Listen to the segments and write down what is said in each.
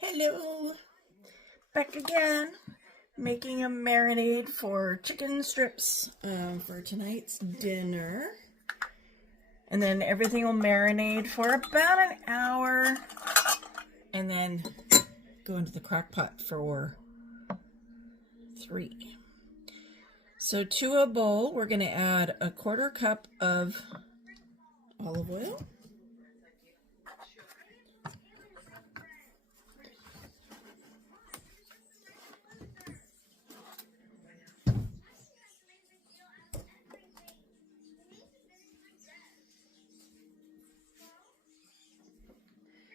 Hello, back again, making a marinade for chicken strips for tonight's dinner. And then everything will marinate for about an hour and then go into the crock pot for 3. So to a bowl, we're going to add a 1/4 cup of olive oil.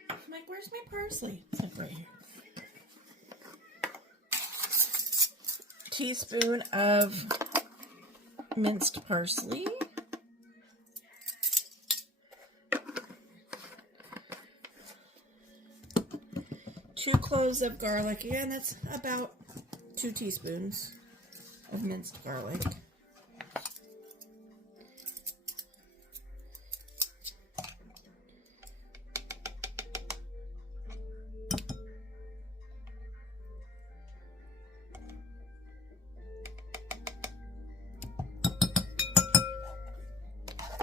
I'm like, where's my parsley? It's like right here. Teaspoon of minced parsley. Two cloves of garlic. Again, that's about 2 teaspoons of minced garlic.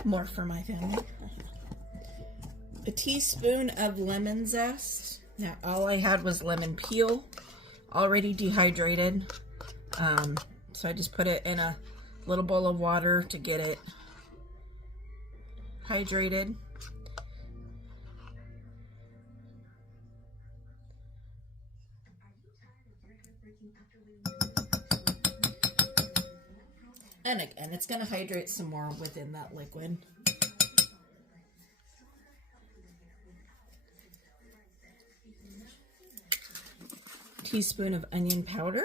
More for my family. A teaspoon of lemon zest. Now, all I had was lemon peel, already dehydrated. So I just put it in a little bowl of water to get it hydrated. And again, it's going to hydrate some more within that liquid. Teaspoon of onion powder.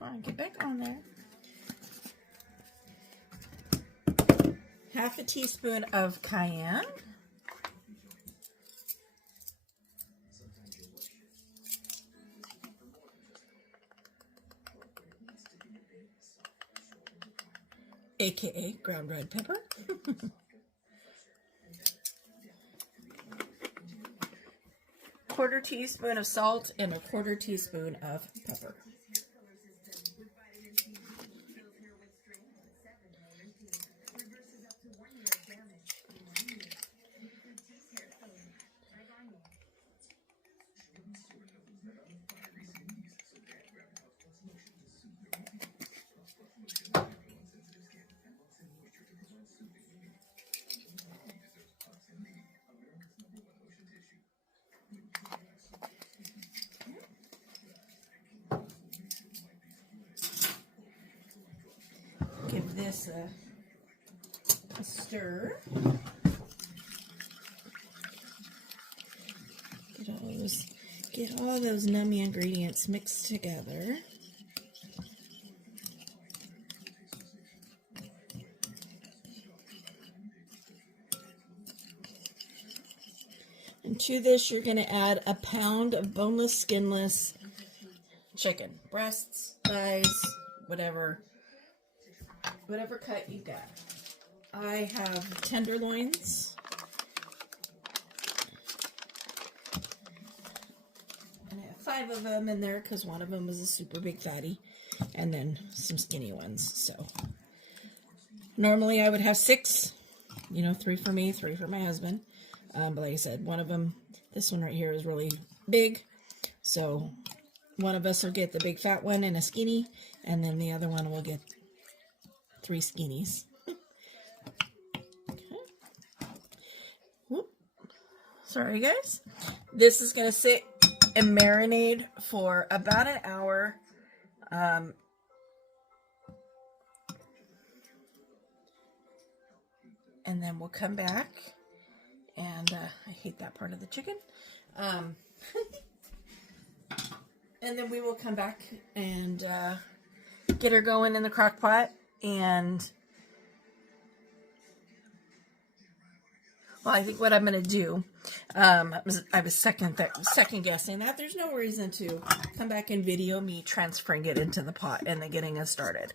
All right, get back on there. Half a teaspoon of cayenne. AKA ground red pepper. Quarter teaspoon of salt and a 1/4 teaspoon of pepper. Give this a stir. Get all those nummy ingredients mixed together. And to this, you're going to add a pound of boneless, skinless chicken. Breasts, thighs, whatever cut you got. I have tenderloins. And I have 5 of them in there because one of them was a super big fatty. And then some skinny ones. So normally I would have 6. 3 for me, 3 for my husband. But like I said, one of them, this one right here is really big. So one of us will get the big fat one and a skinny. And then the other one will get 3 skinnies. Okay. Whoop. Sorry, guys. This is going to sit and marinate for about an hour. And then we'll come back. And I hate that part of the chicken. And then we will come back and get her going in the crock pot. And well, I think what I'm going to do I was second guessing that. There's no reason to come back and video me transferring it into the pot and then getting it started.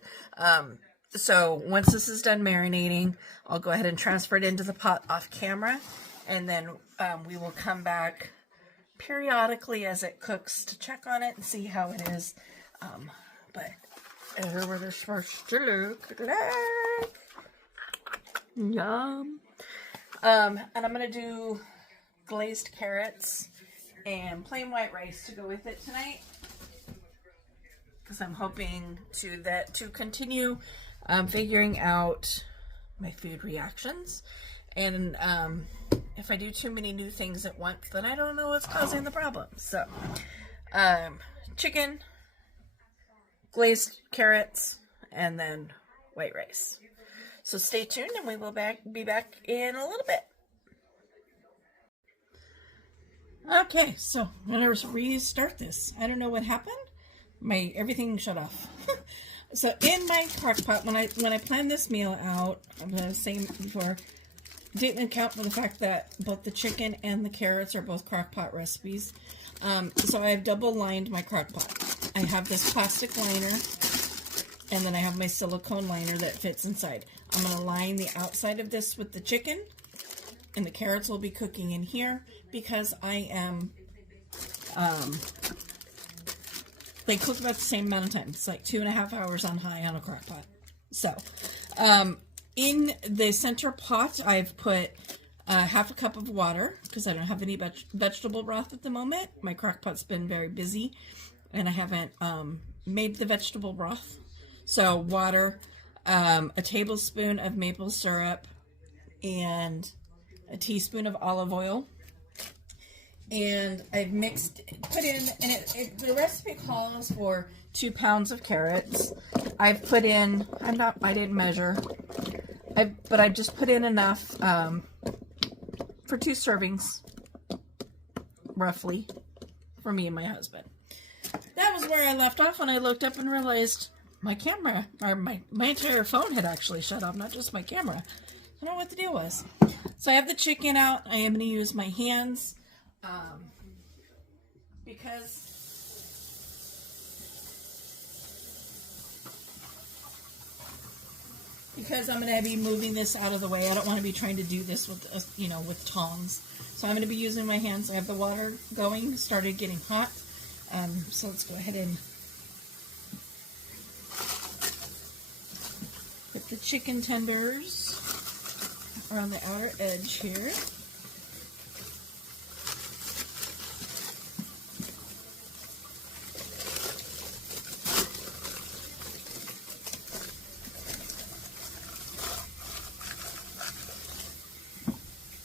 So once this is done marinating, I'll go ahead and transfer it into the pot off camera, and then we will come back periodically as it cooks to check on it and see how it is. But here what it's supposed to look like. Yum. And I'm going to do glazed carrots and plain white rice to go with it tonight, because I'm hoping to continue figuring out my food reactions. And if I do too many new things at once, then I don't know what's causing the problem. So chicken, glazed carrots, and then white rice. So stay tuned, and we will be back in a little bit. Okay, so I'm going to restart this. I don't know what happened. Everything shut off. So in my crock pot, when I planned this meal out, I'm going to say before, didn't account for the fact that both the chicken and the carrots are both crock pot recipes. So I have double lined my crock pot. I have this plastic liner, and then I have my silicone liner that fits inside. I'm going to line the outside of this with the chicken, and the carrots will be cooking in here because I am, they cook about the same amount of time. It's like 2.5 hours on high on a crock pot. So, in the center pot, I've put half a cup of water because I don't have any vegetable broth at the moment. My crock pot's been very busy, and I haven't made the vegetable broth. So water, a tablespoon of maple syrup, and a teaspoon of olive oil. And I've put in, and the recipe calls for 2 pounds of carrots. I've put in, I didn't measure, but I just put in enough for 2 servings, roughly, for me and my husband. That was where I left off when I looked up and realized my camera, or my entire phone had actually shut off, not just my camera. I don't know what the deal was. So I have the chicken out. I am going to use my hands because I'm going to be moving this out of the way. I don't want to be trying to do this with with tongs. So I'm going to be using my hands. I have the water going, started getting hot. So let's go ahead and put the chicken tenders around the outer edge here.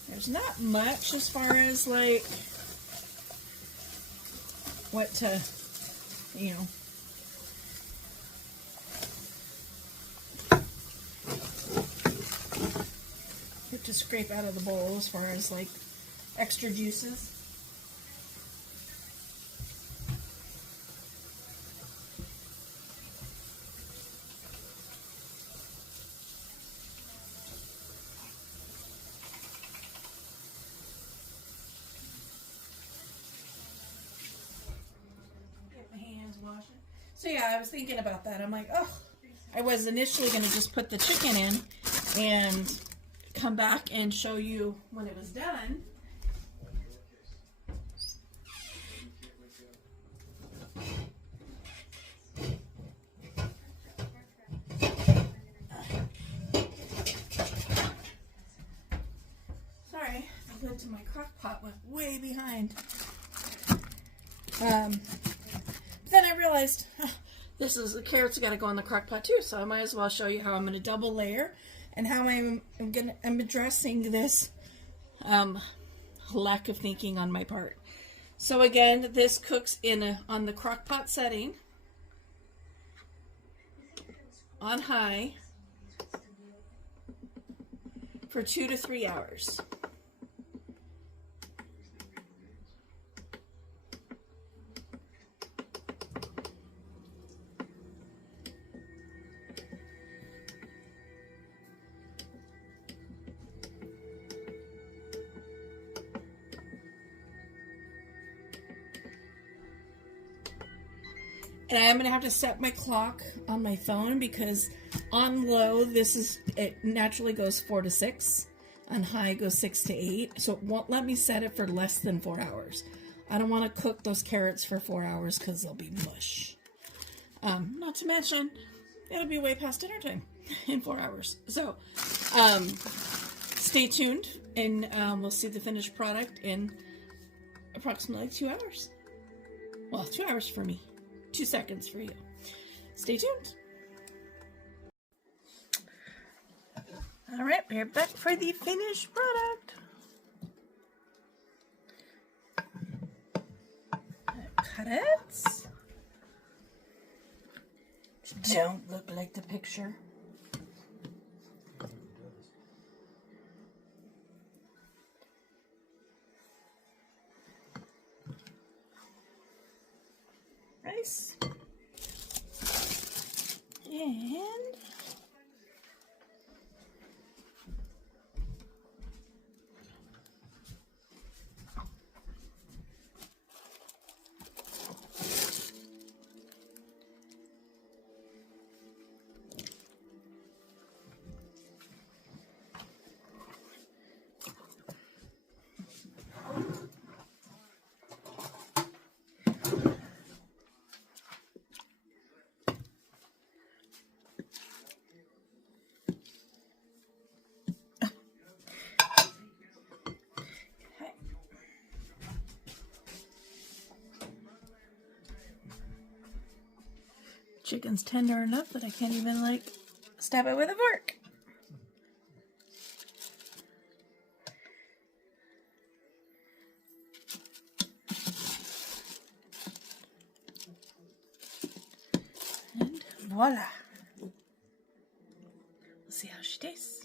There's not much as far as like what to, you have to scrape out of the bowl as far as like extra juices. So yeah, I was thinking about that. I'm like, oh, I was initially going to just put the chicken in and come back and show you when it was done. Sorry, the lid to my crock pot went way behind. Then I realized the carrots got to go in the crock pot too, so I might as well show you how I'm going to double layer and how I'm addressing this lack of thinking on my part. So again, this cooks on the crock pot setting on high for 2 to 3 hours. And I am going to have to set my clock on my phone because on low, it naturally goes 4 to 6. On high, it goes 6 to 8. So it won't let me set it for less than 4 hours. I don't want to cook those carrots for 4 hours because they'll be mush. Not to mention, it'll be way past dinner time in 4 hours. So stay tuned and we'll see the finished product in approximately 2 hours. Well, 2 hours for me. 2 seconds for you. Stay tuned. All right, we're back for the finished product. Cut it. Don't look like the picture. Rice. And chicken's tender enough that I can't even stab it with a fork. And voila. We'll see how she tastes.